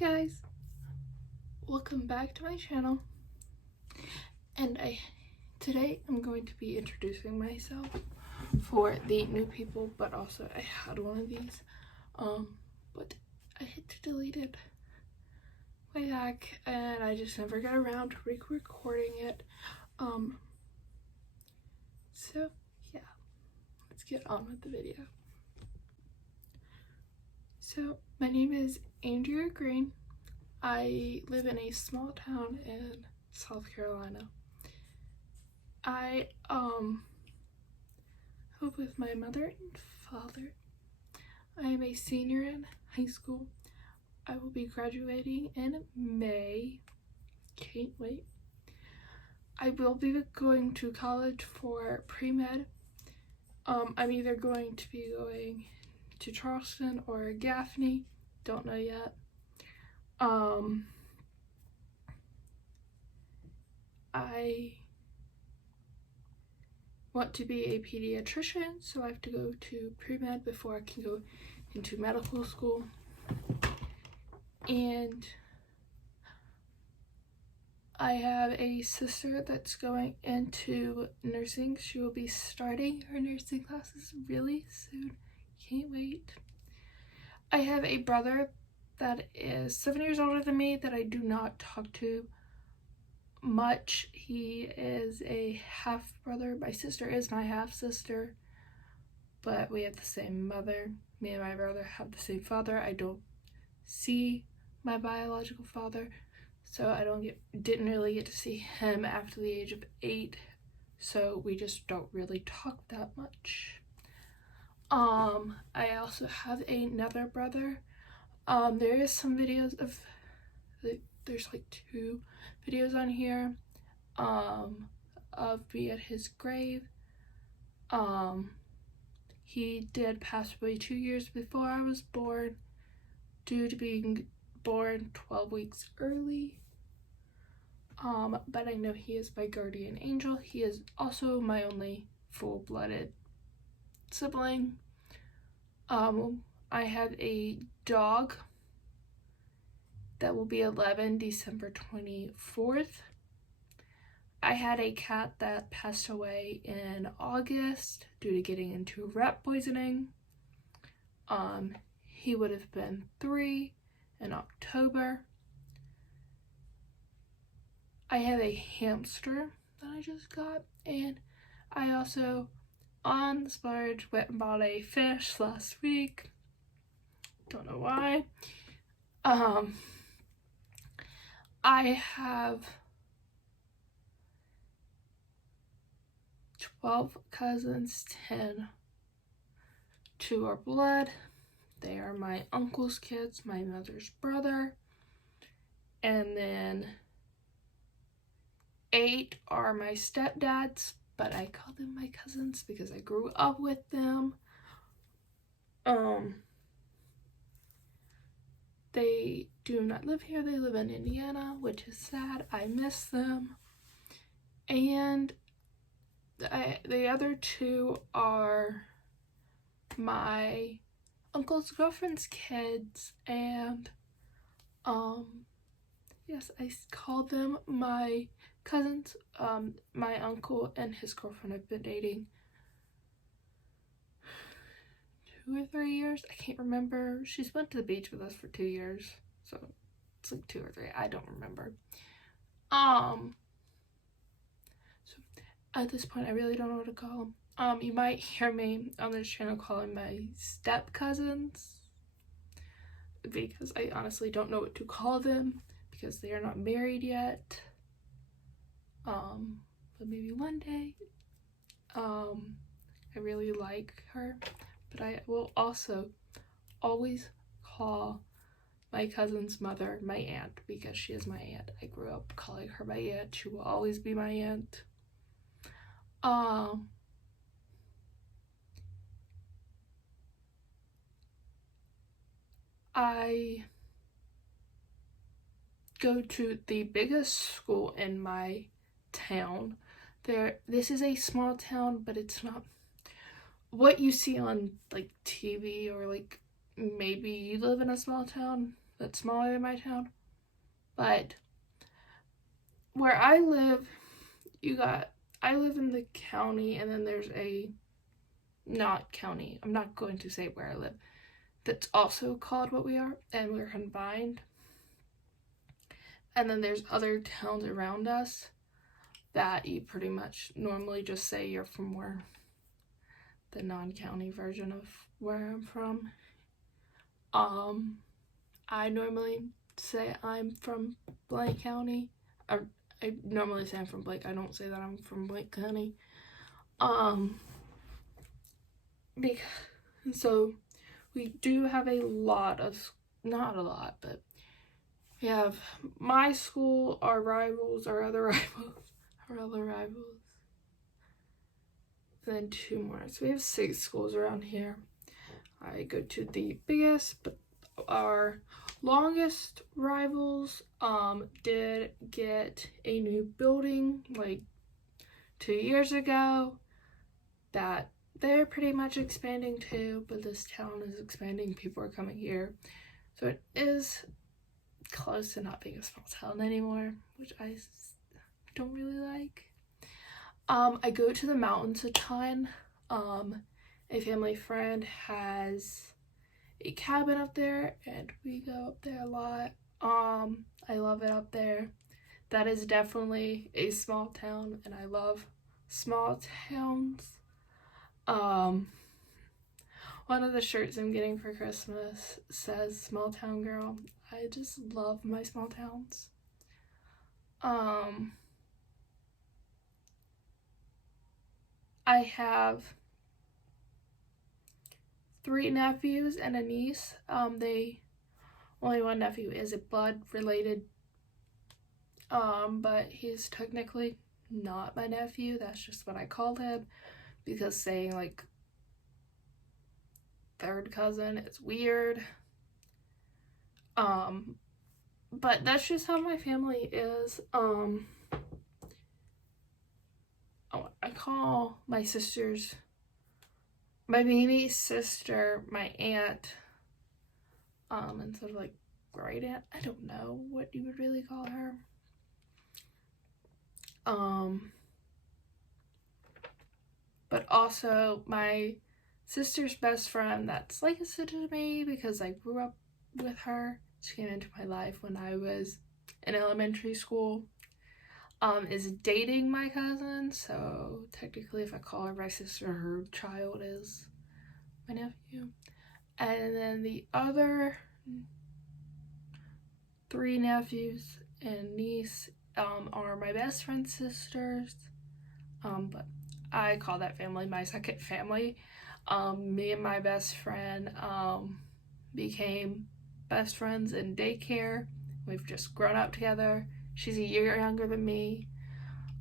guys, welcome back to my channel, and today I'm going to be introducing myself for the new people, but also I had one of these but I hit to delete it way back and I just never got around to recording it. So yeah, let's get on with the video. So my name is Andrea Green. I live in a small town in South Carolina. I live with my mother and father. I am a senior in high school. I will be graduating in May. Can't wait. I will be going to college for pre-med. I'm either going to be going to Charleston or Gaffney. Don't know yet. I want to be a pediatrician, so I have to go to pre-med before I can go into medical school. And I have a sister that's going into nursing. She will be starting her nursing classes really soon. Can't wait. I have a brother that is 7 years older than me that I do not talk to much. He is a half brother. My sister is my half sister, but we have the same mother. Me and my brother have the same father. I don't see my biological father, so I didn't really get to see him after the age of 8, so we just don't really talk that much. I also have another brother. There is some videos of there's like 2 videos on here of me at his grave. He did pass away 2 years before I was born due to being born 12 weeks early. But I know he is my guardian angel. He is also my only full-blooded sibling. I have a dog that will be 11 December 24th. I had a cat that passed away in August due to getting into rat poisoning. He would have been 3 in October. I have a hamster that I just got, and I also on the splurge went and bought a fish last week. Don't know why. I have 12 cousins, 2 are blood. They are my uncle's kids, my mother's brother, and then 8 are my stepdads, but I call them my cousins because I grew up with them. They do not live here. They live in Indiana, which is sad. I miss them. And the other 2 are my uncle's girlfriend's kids, and yes, I call them my cousins. My uncle and his girlfriend have been dating 2 or 3 years. I can't remember. She's went to the beach with us for 2 years, so it's like 2 or 3. I don't remember. So at this point, I really don't know what to call them. You might hear me on this channel calling my step cousins because I honestly don't know what to call them because they are not married yet. But maybe one day. I really like her, but I will also always call my cousin's mother my aunt because she is my aunt. I grew up calling her my aunt. She will always be my aunt. I go to the biggest school in my town. This is a small town, but it's not what you see on like TV, or like maybe you live in a small town. that's smaller than my town. But where I live, I live in the county, and then there's a not county. I'm not going to say where I live. That's also called what we are, and we're combined. And then there's other towns around us that you pretty much normally just say you're from where, the non-county version of where I'm from. I normally say I'm from blank county, or I normally say I'm from Blake. I don't say that I'm from Blake County. So we do have a lot of, not a lot, but we have my school, our rivals, our other rivals, then 2 more. So we have 6 schools around here. I go to the biggest, but our longest rivals did get a new building like 2 years ago that they're pretty much expanding too, but this town is expanding. People are coming here, so it is close to not being a small town anymore, which I don't really like. I go to the mountains a ton. A family friend has a cabin up there, and we go up there a lot. I love it up there. That is definitely a small town, and I love small towns. One of the shirts I'm getting for Christmas says "Small Town Girl." I just love my small towns. I have 3 nephews and a niece. Only one nephew is a blood related, but he's technically not my nephew. That's just what I called him, because saying like third cousin is weird. But that's just how my family is. I call my sisters, my baby sister, my aunt, instead of like great aunt. I don't know what you would really call her. But also my sister's best friend, that's like a sister to me because I grew up with her. She came into my life when I was in elementary school. Is dating my cousin, so technically if I call her my sister, her child is my nephew. And then the other 3 nephews and niece are my best friend's sisters, but I call that family my second family. Me and my best friend became best friends in daycare. We've just grown up together. She's a year younger than me.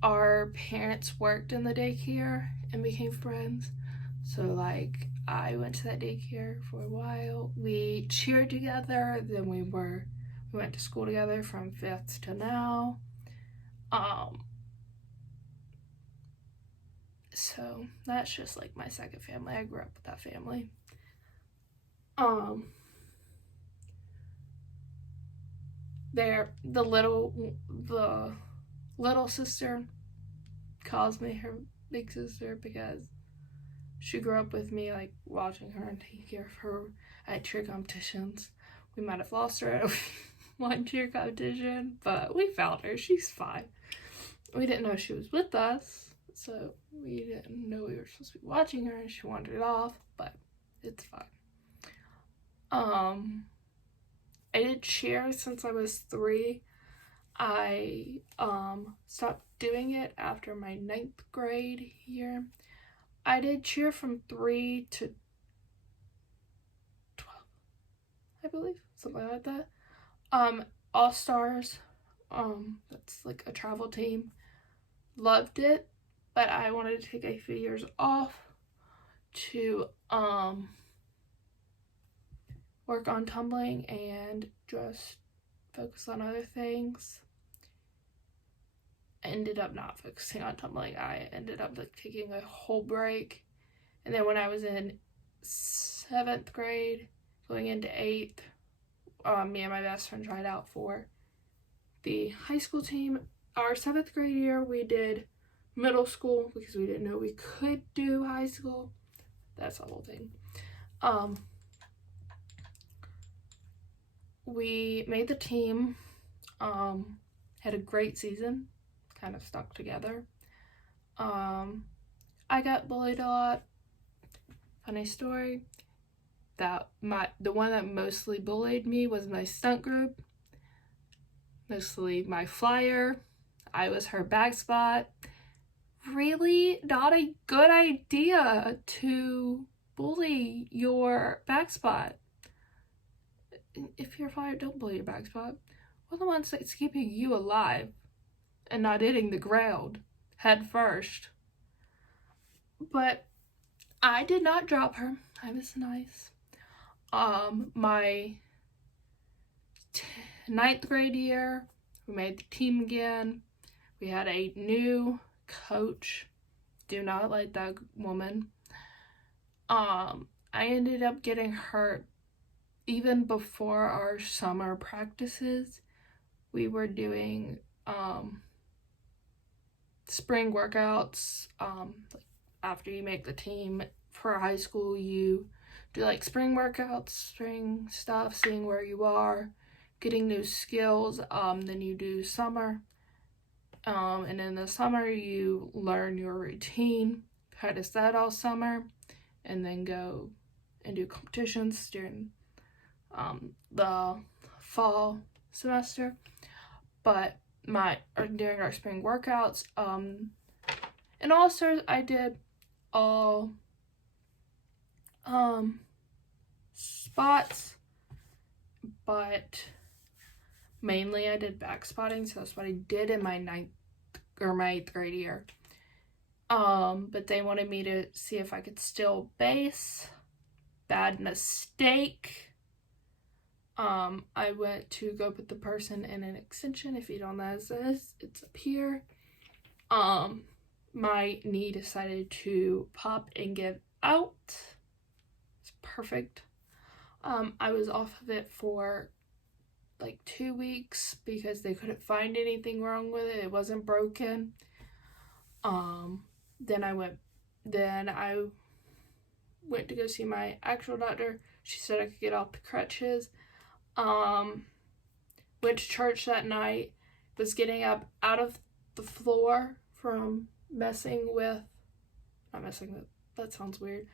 Our parents worked in the daycare and became friends. So like I went to that daycare for a while. We cheered together. Then we went to school together from 5th to now. So that's just like my second family. I grew up with that family. The little sister calls me her big sister because she grew up with me, like watching her and taking care of her at cheer competitions. We might have lost her at one cheer competition, but we found her. She's fine. We didn't know she was with us, so we didn't know we were supposed to be watching her, and she wandered off, but it's fine. I did cheer since I was 3. I stopped doing it after my 9th grade year. I did cheer from 3 to 12, I believe, something like that. All Stars, that's like a travel team. Loved it, but I wanted to take a few years off to work on tumbling and just focus on other things. I ended up not focusing on tumbling. I ended up like taking a whole break, and then when I was in 7th grade going into 8th, me and my best friend tried out for the high school team. Our 7th grade year, we did middle school because we didn't know we could do high school. That's the whole thing. We made the team, had a great season, kind of stuck together. I got bullied a lot. Funny story, the one that mostly bullied me was my stunt group, mostly my flyer. I was her back spot. Really not a good idea to bully your back spot. If you're a flyer, don't bully your back spot. We're the ones that's keeping you alive and not hitting the ground head first. But I did not drop her. I was nice. My 9th grade year, we made the team again. We had a new coach. Do not like that woman. I ended up getting hurt even before our summer practices. We were doing spring workouts. After you make the team for high school, you do like spring workouts, spring stuff, seeing where you are, getting new skills. Then you do summer. And in the summer, you learn your routine, practice that all summer, and then go and do competitions during the fall semester. But during our spring workouts, and also I did all spots, but mainly I did back spotting, so that's what I did in my 8th grade year. But they wanted me to see if I could still base. Bad mistake. I went to go put the person in an extension. If you don't know this, it's up here. My knee decided to pop and give out. It's perfect. I was off of it for like 2 weeks because they couldn't find anything wrong with it. It wasn't broken. Then I went to go see my actual doctor. She said I could get off the crutches. Went to church that night. Was getting up out of the floor from that sounds weird.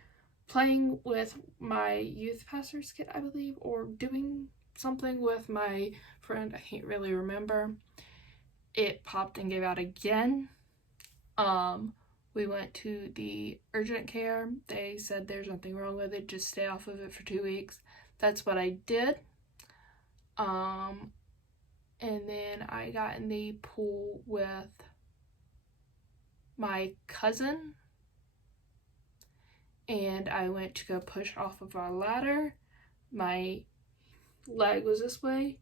Playing with my youth pastor's kit, I believe, or doing something with my friend. I can't really remember. It popped and gave out again. We went to the urgent care. They said there's nothing wrong with it, just stay off of it for 2 weeks. That's what I did. And then I got in the pool with my cousin, and I went to go push off of our ladder. My leg was this way,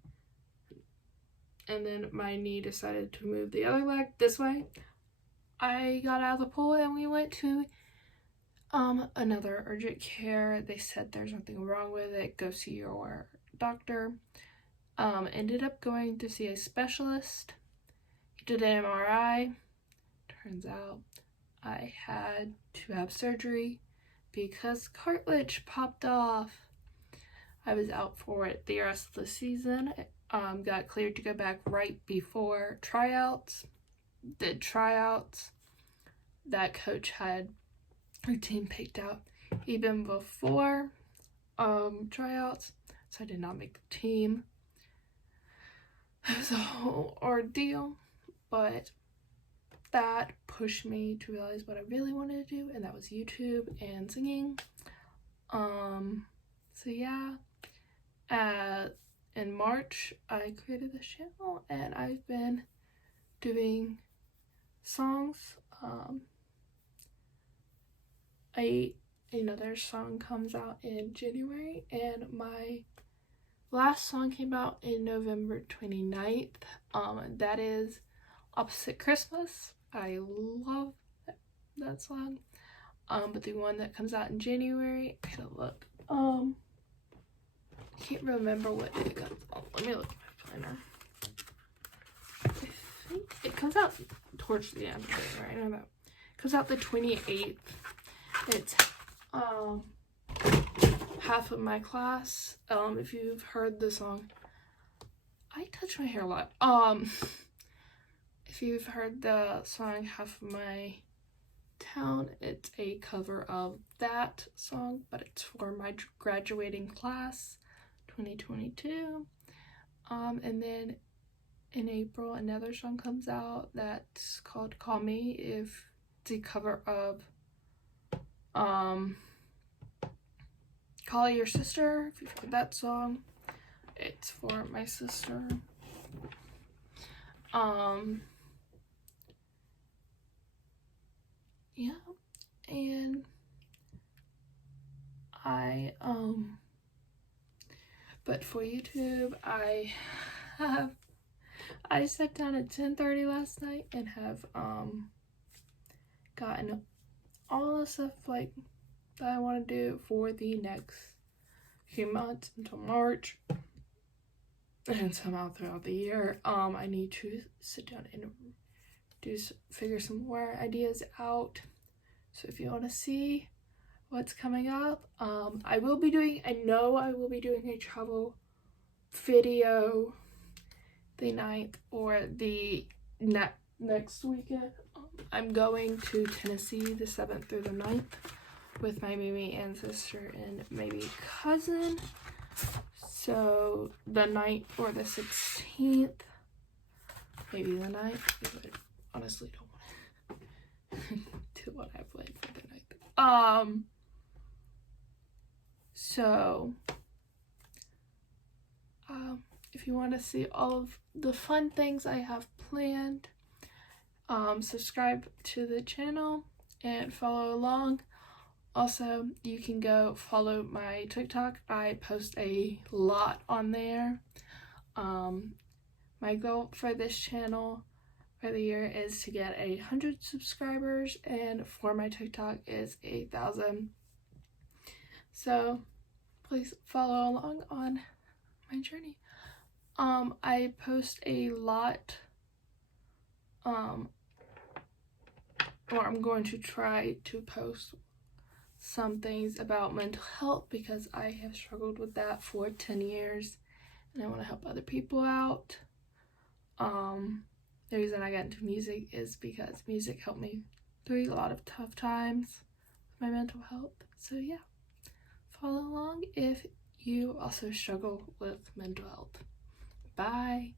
and then my knee decided to move the other leg this way. I got out of the pool and we went to another urgent care. They said there's nothing wrong with it, go see your doctor. Ended up going to see a specialist. He did an MRI. Turns out I had to have surgery because cartilage popped off. I was out for it the rest of the season. Got cleared to go back right before tryouts. Did tryouts. That coach had her team picked out even before tryouts, so I did not make the team. It was a whole ordeal, but that pushed me to realize what I really wanted to do, and that was YouTube and singing. So yeah, in March I created this channel and I've been doing songs. Another song comes out in January, and my last song came out in November 29th. That is Opposite Christmas. I love that song. But the one that comes out in January, I gotta look. I can't remember what day it comes out. Let me look at my planner. I think it comes out towards the end of it, right? I don't know. It comes out the 28th. It's half of my class. If you've heard the song, I touch my hair a lot. If you've heard the song Half of My Town, it's a cover of that song, but it's for my graduating class 2022. And then in April another song comes out that's called Call Me. If it's a cover of Call Your Sister. If you've heard that song, it's for my sister. Yeah, and but for YouTube, I sat down at 10:30 last night and have gotten all the stuff like that I want to do for the next few months until March and somehow throughout the year. I need to sit down and figure some more ideas out. So if you want to see what's coming up, I know I will be doing a travel video the 9th or the next weekend. I'm going to Tennessee the 7th through the 9th with my Mimi and sister and maybe cousin. So the 9th or the 16th, maybe the 9th, because I honestly don't want to do what I planned for the 9th. So if you want to see all of the fun things I have planned, subscribe to the channel and follow along. Also, you can go follow my TikTok. I post a lot on there. My goal for this channel for the year is to get 100 subscribers, and for my TikTok is 8,000. So please follow along on my journey. I post a lot, or I'm going to try to post some things about mental health because I have struggled with that for 10 years and I want to help other people out. The reason I got into music is because music helped me through a lot of tough times with my mental health. So yeah, follow along if you also struggle with mental health. Bye.